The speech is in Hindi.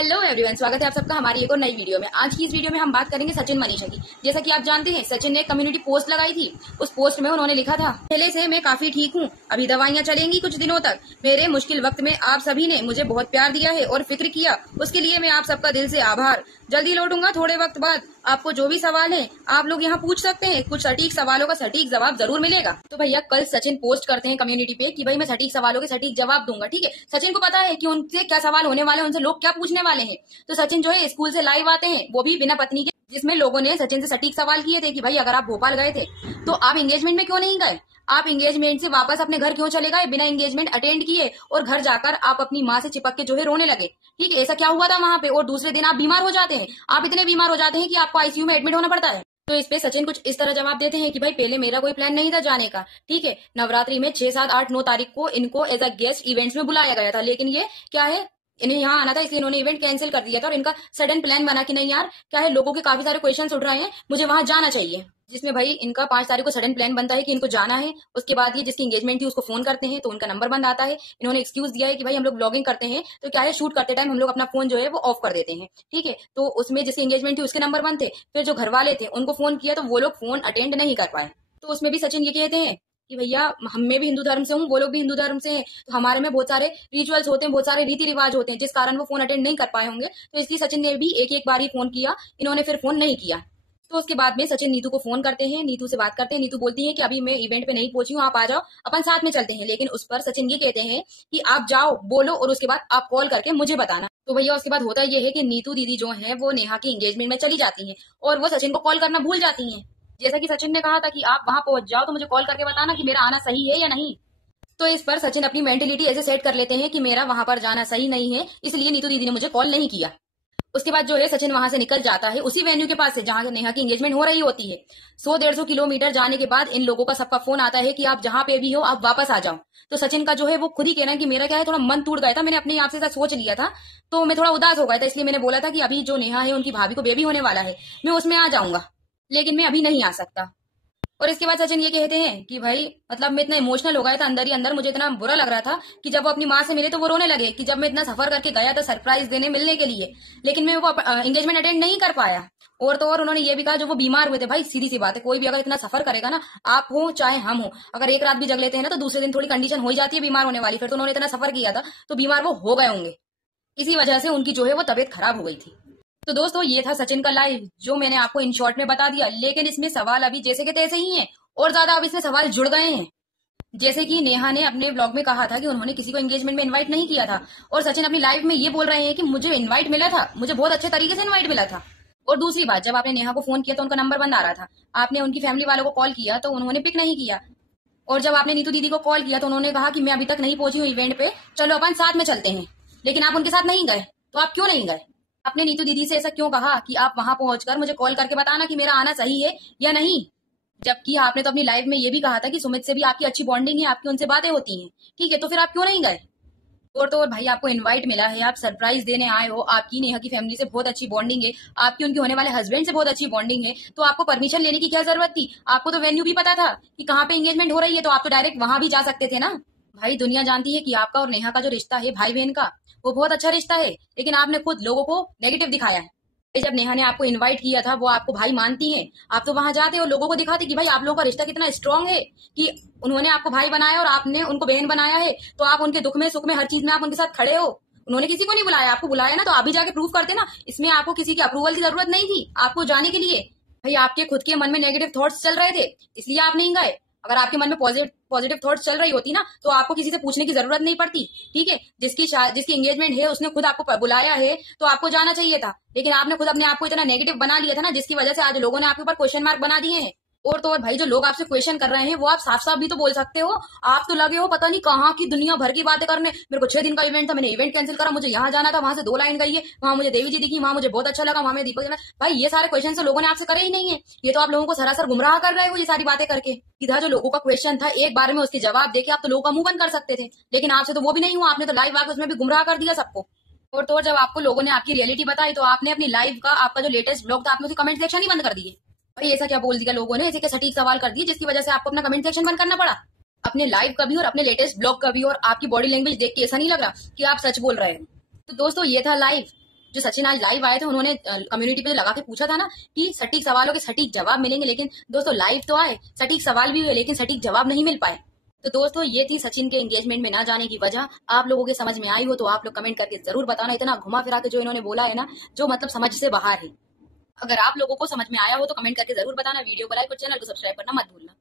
हेलो एवरीवन, स्वागत है आप सबका हमारी एक और नई वीडियो में। आज की इस वीडियो में हम बात करेंगे सचिन मनीषा की। जैसा कि आप जानते हैं, सचिन ने एक कम्युनिटी पोस्ट लगाई थी। उस पोस्ट में उन्होंने लिखा था, पहले से मैं काफी ठीक हूँ, अभी दवाइयाँ चलेंगी कुछ दिनों तक। मेरे मुश्किल वक्त में आप सभी ने मुझे बहुत प्यार दिया है और फिक्र किया, उसके लिए मैं आप सबका दिल से आभार। जल्दी लौटूंगा थोड़े वक्त बाद। आपको जो भी सवाल है आप लोग यहाँ पूछ सकते हैं, कुछ सटीक सवालों का सटीक जवाब जरूर मिलेगा। तो भैया कल सचिन पोस्ट करते हैं कम्युनिटी पे कि भाई मैं सटीक सवालों के सटीक जवाब दूंगा। ठीक है, सचिन को पता है कि उनसे क्या सवाल होने वाले हैं, उनसे लोग क्या पूछने वाले हैं। तो सचिन जो है स्कूल से लाइव आते हैं, वो भी बिना पत्नी के, जिसमें लोगों ने सचिन से सटीक सवाल किए थे कि भाई अगर आप भोपाल गए थे तो आप एंगेजमेंट में क्यों नहीं गए, आप एंगेजमेंट से वापस अपने घर क्यों चले गए बिना एंगेजमेंट अटेंड किए, और घर जाकर आप अपनी माँ से चिपक के जो है रोने लगे। ठीक है, ऐसा क्या हुआ था वहां पे, और दूसरे दिन आप बीमार हो जाते हैं, आप इतने बीमार हो जाते हैं कि आपको आईसीयू में एडमिट होना पड़ता है। तो इस पे सचिन कुछ इस तरह जवाब देते हैं कि भाई पहले मेरा कोई प्लान नहीं था जाने का। ठीक है, नवरात्रि में 6, 7, 8, 9 तारीख को इनको एज अ गेस्ट इवेंट्स में बुलाया गया था, लेकिन ये क्या है, इन्हें यहाँ आना था, इसलिए इन्होंने इवेंट कैंसिल कर दिया था। और इनका सडन प्लान बना कि नहीं यार, क्या है, लोगों के काफी सारे क्वेश्चंस उठ रहे हैं, मुझे वहां जाना चाहिए। जिसमें भाई इनका 5 तारीख को सडन प्लान बनता है कि इनको जाना है। उसके बाद ये जिसकी एंगेजमेंट थी उसको फोन करते हैं तो उनका नंबर बंद आता है। इन्होंने एक्सक्यूज दिया है कि भाई हम लोग ब्लॉगिंग करते हैं, तो क्या है, शूट करते टाइम हम लोग अपना फोन जो है वो ऑफ कर देते हैं। ठीक है, तो उसमें जिसकी एंगेजमेंट थी उसके नंबर बंद थे। फिर जो घर वाले थे उनको फोन किया तो वो लोग फोन अटेंड नहीं कर पाए। तो उसमें भी सचिन ये कहते हैं कि भैया मैं भी हिंदू धर्म से हूँ, वो लोग भी हिंदू धर्म से हैं, तो हमारे में बहुत सारे रिचुअल्स होते हैं, बहुत सारे रीति रिवाज होते हैं, जिस कारण वो फोन अटेंड नहीं कर पाए होंगे। तो इसलिए सचिन ने भी एक एक बार ही फोन किया, इन्होंने फिर फोन नहीं किया। तो उसके बाद में सचिन नीतू को फोन करते हैं, नीतू से बात करते हैं। नीतू बोलती है कि अभी मैं इवेंट पे नहीं पहुंची हूँ, आप आ जाओ, अपन साथ में चलते हैं। लेकिन उस पर सचिन ये कहते हैं कि आप जाओ, बोलो, और उसके बाद आप कॉल करके मुझे बताना। तो भैया उसके बाद होता यह है कि नीतू दीदी जो है वो नेहा की एंगेजमेंट में चली जाती है और वो सचिन को कॉल करना भूल जाती है। जैसा कि सचिन ने कहा था कि आप वहां पहुंच जाओ तो मुझे कॉल करके बताना कि मेरा आना सही है या नहीं। तो इस पर सचिन अपनी मेंटेलिटी ऐसे सेट कर लेते हैं कि मेरा वहां पर जाना सही नहीं है, इसलिए नीतू दीदी ने मुझे कॉल नहीं किया। उसके बाद जो है सचिन वहां से निकल जाता है उसी वेन्यू के पास से जहां नेहा की एंगेजमेंट हो रही होती है। 100-150 किलोमीटर जाने के बाद इन लोगों का सबका फोन आता है कि आप जहां पे भी हो आप वापस आ जाओ। तो सचिन का जो है वो खुद ही कहना है कि मेरा क्या है, थोड़ा मन टूट गया था, मैंने अपने आप से सोच लिया था, तो मैं थोड़ा उदास हो गया था, इसलिए मैंने बोला था कि अभी जो नेहा है उनकी भाभी को बेबी होने वाला है, मैं उसमें आ जाऊंगा, लेकिन मैं अभी नहीं आ सकता। और इसके बाद सचिन ये कहते हैं कि भाई मतलब मैं इतना इमोशनल हो गया था अंदर ही अंदर, मुझे इतना बुरा लग रहा था कि जब वो अपनी माँ से मिले तो वो रोने लगे कि जब मैं इतना सफर करके गया था सरप्राइज देने मिलने के लिए, लेकिन मैं वो एंगेजमेंट अटेंड नहीं कर पाया। और तो और उन्होंने ये भी कहा जो वो बीमार हुए थे, भाई सीधी सी बात है, कोई भी अगर इतना सफर करेगा ना, आप हो चाहे हम हो, अगर एक रात भी जग लेते हैं ना तो दूसरे दिन थोड़ी कंडीशन हो जाती है बीमार होने वाली। फिर तो उन्होंने इतना सफर किया था तो बीमार वो हो गए होंगे, इसी वजह से उनकी जो है वो तबीयत खराब हो गई थी। तो दोस्तों ये था सचिन का लाइव, जो मैंने आपको इन शॉर्ट में बता दिया, लेकिन इसमें सवाल अभी जैसे के तैसे ही हैं और ज्यादा अब इसमें सवाल जुड़ गए हैं। जैसे कि नेहा ने अपने ब्लॉग में कहा था कि उन्होंने किसी को एंगेजमेंट में इनवाइट नहीं किया था, और सचिन अपनी लाइव में ये बोल रहे हैं कि मुझे इनवाइट मिला था, मुझे बहुत अच्छे तरीके से इनवाइट मिला था। और दूसरी बात, जब आपने नेहा को फोन किया तो उनका नंबर बंद आ रहा था, आपने उनकी फैमिली वालों को कॉल किया तो उन्होंने पिक नहीं किया, और जब आपने नीतू दीदी को कॉल किया तो उन्होंने कहा कि मैं अभी तक नहीं पहुंची हूँ इवेंट पे, चलो अपन साथ में चलते हैं, लेकिन आप उनके साथ नहीं गए। तो आप क्यों नहीं गए? आपने नीतू दीदी से ऐसा क्यों कहा कि आप वहां पहुंचकर मुझे कॉल करके बताना कि मेरा आना सही है या नहीं, जबकि आपने तो अपनी लाइव में ये भी कहा था कि सुमित से भी आपकी अच्छी बॉन्डिंग है, आपकी उनसे बातें होती हैं। ठीक है, तो फिर आप क्यों नहीं गए? और तो और भाई आपको इनवाइट मिला है, आप सरप्राइज देने आए हो, आपकी नेहा की फैमिली से बहुत अच्छी बॉन्डिंग है, आपकी उनके होने वाले हस्बैंड से बहुत अच्छी बॉन्डिंग है, तो आपको परमिशन लेने की क्या जरूरत थी? आपको तो वेन्यू भी पता था कि कहाँ पे एंगेजमेंट हो रही है, तो आप तो डायरेक्ट वहां भी जा सकते थे ना। भाई दुनिया जानती है कि आपका और नेहा का जो रिश्ता है भाई बहन का, वो बहुत अच्छा रिश्ता है, लेकिन आपने खुद लोगों को नेगेटिव दिखाया है। जब नेहा ने आपको इनवाइट किया था, वो आपको भाई मानती हैं, आप तो वहां जाते और लोगों को दिखाते कि भाई आप लोगों का रिश्ता कितना स्ट्रांग है, कि उन्होंने आपको भाई बनाया और आपने उनको बहन बनाया है, तो आप उनके दुख में सुख में हर चीज में आप उनके साथ खड़े हो। उन्होंने किसी को नहीं बुलाया, आपको बुलाया ना, तो आप भी जाके प्रूव करते ना, इसमें आपको किसी की अप्रूवल की जरूरत नहीं थी आपको जाने के लिए। भाई आपके खुद के मन में नेगेटिव थॉट्स चल रहे थे, इसलिए आप नहीं गए। अगर आपके मन में पॉजिटिव थॉट्स चल रही होती ना तो आपको किसी से पूछने की जरूरत नहीं पड़ती। ठीक है, जिसकी एंगेजमेंट है उसने खुद आपको बुलाया है तो आपको जाना चाहिए था, लेकिन आपने खुद अपने आप को इतना नेगेटिव बना लिया था ना, जिसकी वजह से आज लोगों ने आपके ऊपर क्वेश्चन मार्क बना दिए हैं। और तो और भाई जो लोग आपसे क्वेश्चन कर रहे हैं वो आप साफ साफ भी तो बोल सकते हो। आप तो लगे हो पता नहीं कहाँ की दुनिया भर की बातें करने, मेरे को 6 दिन का इवेंट था, मैंने इवेंट कैंसिल करा, मुझे यहाँ जाना था, वहां से 2 लाइन गई है, वहां मुझे देवी जी दिखी, वहां मुझे बहुत अच्छा लगा, वहां में दीपक जला। भाई ये सारे क्वेश्चन तो लोगों ने आपसे करे ही नहीं है, ये तो आप लोगों को सरासर गुमराह कर रहे हो ये सारी बातें करके। सीधा जो लोगों का क्वेश्चन था एक बार में उसके जवाब देके आप तो लोगों का मुंह बंद कर सकते थे, लेकिन आपसे तो वो भी नहीं हुआ, आपने तो लाइव आकर उसमें भी गुमराह कर दिया सबको। और तो और जब आपको लोगों ने आपकी रियलिटी बताई तो आपने अपनी लाइव का, आपका जो लेटेस्ट ब्लॉग था, आपने उसकी कमेंट सेक्शन ही बंद कर दिए। भाई ऐसा क्या बोल दिया लोगों ने, ऐसे क्या सटीक सवाल कर दिए जिसकी वजह से आपको अपना कमेंट सेक्शन बंद करना पड़ा? अपने लाइव का भी और अपने लेटेस्ट ब्लॉग का भी, और आपकी बॉडी लैंग्वेज देख के ऐसा नहीं लग रहा कि आप सच बोल रहे हो। तो दोस्तों ये था लाइव, जो सचिन आज लाइव आए थे, उन्होंने कम्युनिटी पे लगा के पूछा था ना कि सटीक सवालों के सटीक जवाब मिलेंगे, लेकिन दोस्तों लाइव तो आए, सटीक सवाल भी हुए, लेकिन सटीक जवाब नहीं मिल पाए। तो दोस्तों ये थी सचिन के एंगेजमेंट में ना जाने की वजह। आप लोगों के समझ में आई हो तो आप लोग कमेंट करके जरूर बताना। इतना घुमा फिरा के जो इन्होंने बोला है ना, जो मतलब समझ से बाहर है। अगर आप लोगों को समझ में आया हो तो कमेंट करके जरूर बताना। वीडियो को लाइक और चैनल को सब्सक्राइब करना मत भूलना।